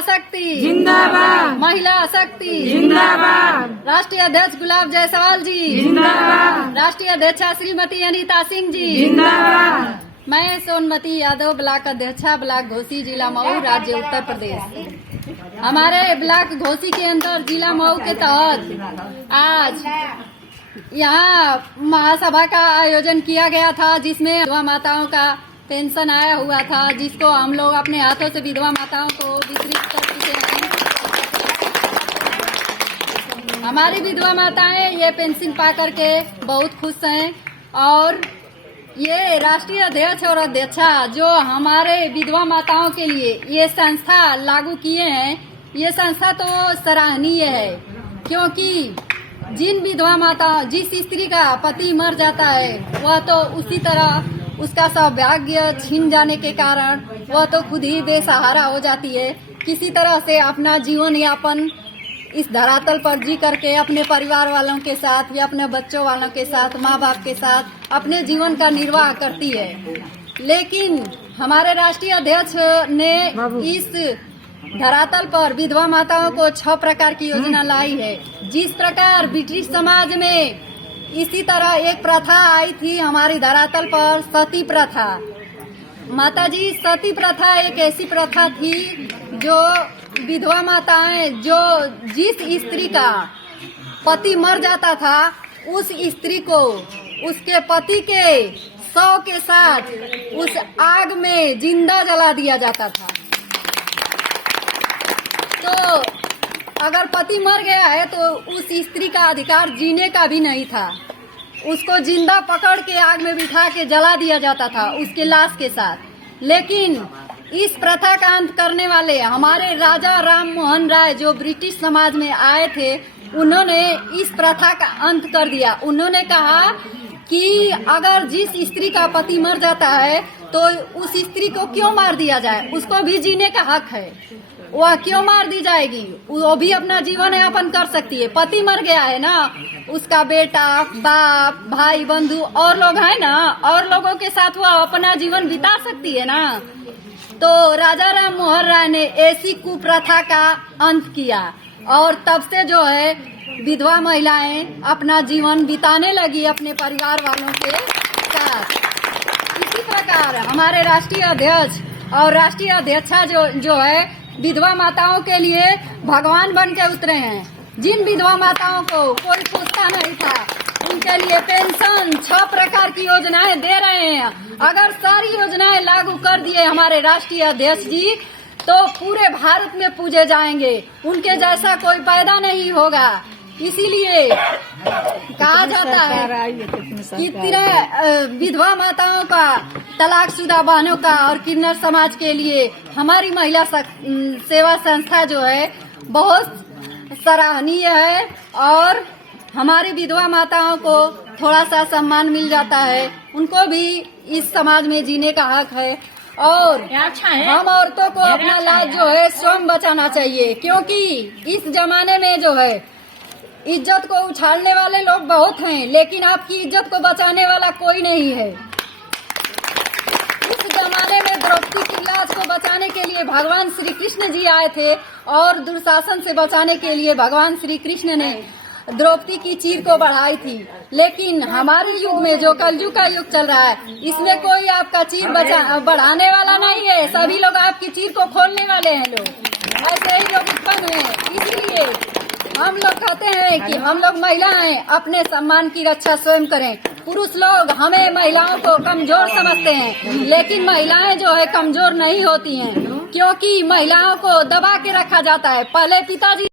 शक्ति जिंदाबाद, महिला शक्ति जिंदाबाद, राष्ट्रीय अध्यक्ष गुलाब जायसवाल जी जिंदाबाद, राष्ट्रीय अध्यक्षा श्रीमती अनीता सिंह जी जिंदाबाद। मैं सोनमती यादव ब्लॉक अध्यक्षा ब्लॉक घोसी जिला मऊ राज्य उत्तर प्रदेश। हमारे ब्लॉक घोसी के अंदर जिला मऊ के तहत आज यहाँ महासभा का आयोजन किया गया था, जिसमें विधवा माताओं का पेंशन आया हुआ था, जिसको हम लोग अपने हाथों से विधवा माताओं को वितरित कर चुके हैं। हमारी विधवा माताएं ये पेंशन पा करके बहुत खुश हैं और ये राष्ट्रीय अध्यक्ष और अध्यक्षा जो हमारे विधवा माताओं के लिए ये संस्था लागू किए हैं, ये संस्था तो सराहनीय है, क्योंकि जिन विधवा माताओं, जिस स्त्री का पति मर जाता है वह तो उसी तरह उसका सौभाग्य छीन जाने के कारण वह तो खुद ही बेसहारा हो जाती है। किसी तरह से अपना जीवन यापन इस धरातल पर जी करके अपने परिवार वालों के साथ या अपने बच्चों वालों के साथ, माँ बाप के साथ अपने जीवन का निर्वाह करती है। लेकिन हमारे राष्ट्रीय अध्यक्ष ने इस धरातल पर विधवा माताओं को 6 प्रकार की योजना लाई है। जिस प्रकार ब्रिटिश समाज में इसी तरह एक प्रथा आई थी हमारी धरातल पर, सती प्रथा। माताजी, सती प्रथा एक ऐसी प्रथा थी जो विधवा माताएं, जो जिस स्त्री का पति मर जाता था उस स्त्री को उसके पति के शव के साथ उस आग में जिंदा जला दिया जाता था। तो अगर पति मर गया है तो उस स्त्री का अधिकार जीने का भी नहीं था, उसको जिंदा पकड़ के आग में बिठा के जला दिया जाता था उसके लाश के साथ। लेकिन इस प्रथा का अंत करने वाले हमारे राजा राम मोहन राय जो ब्रिटिश समाज में आए थे, उन्होंने इस प्रथा का अंत कर दिया। उन्होंने कहा कि अगर जिस स्त्री का पति मर जाता है तो उस स्त्री को क्यों मार दिया जाए, उसको भी जीने का हक है, वह क्यों मार दी जाएगी, वो भी अपना जीवन यापन कर सकती है। पति मर गया है ना, उसका बेटा, बाप, भाई, बंधु और लोग हैं ना, और लोगों के साथ वह अपना जीवन बिता सकती है ना। तो राजा राम मोहन राय ने ऐसी कुप्रथा का अंत किया और तब से जो है विधवा महिलाएं अपना जीवन बिताने लगी अपने परिवार वालों के साथ। इसी प्रकार हमारे राष्ट्रीय अध्यक्ष और राष्ट्रीय अध्यक्षा जो है विधवा माताओं के लिए भगवान बन के उतरे हैं। जिन विधवा माताओं को कोई पूछता नहीं था, उनके लिए पेंशन 6 प्रकार की योजनाएं दे रहे हैं। अगर सारी योजनाएं लागू कर दिए हमारे राष्ट्रीय अध्यक्ष जी तो पूरे भारत में पूजे जाएंगे, उनके जैसा कोई पैदा नहीं होगा। इसीलिए कहा जाता है कि विधवा माताओं का, तलाकशुदा बहनों का और किन्नर समाज के लिए हमारी महिला सेवा संस्था जो है बहुत सराहनीय है और हमारी विधवा माताओं को थोड़ा सा सम्मान मिल जाता है, उनको भी इस समाज में जीने का हक है। और हम औरतों को अपना लाज जो है स्वयं बचाना चाहिए, क्योंकि इस जमाने में जो है इज्जत को उछालने वाले लोग बहुत हैं, लेकिन आपकी इज्जत को बचाने वाला कोई नहीं है। इस जमाने में द्रौपदी की लाज को बचाने के लिए भगवान श्री कृष्ण जी आए थे और दुशासन से बचाने के लिए भगवान श्री कृष्ण ने द्रौपदी की चीर को बढ़ाई थी। लेकिन हमारे युग में जो कलयुग का युग चल रहा है, इसमें कोई आपका चीर बढ़ाने वाला नहीं है, सभी लोग आपकी चीर को खोलने वाले हैं। लोग ऐसे ही लोग उत्पन्न हैं। इसीलिए हम लोग कहते हैं कि हम लोग महिलाएं अपने सम्मान की रक्षा स्वयं करें। पुरुष लोग हमें महिलाओं को कमजोर समझते हैं, लेकिन महिलाएं जो है कमजोर नहीं होती हैं, क्योंकि महिलाओं को दबा के रखा जाता है। पहले पिताजी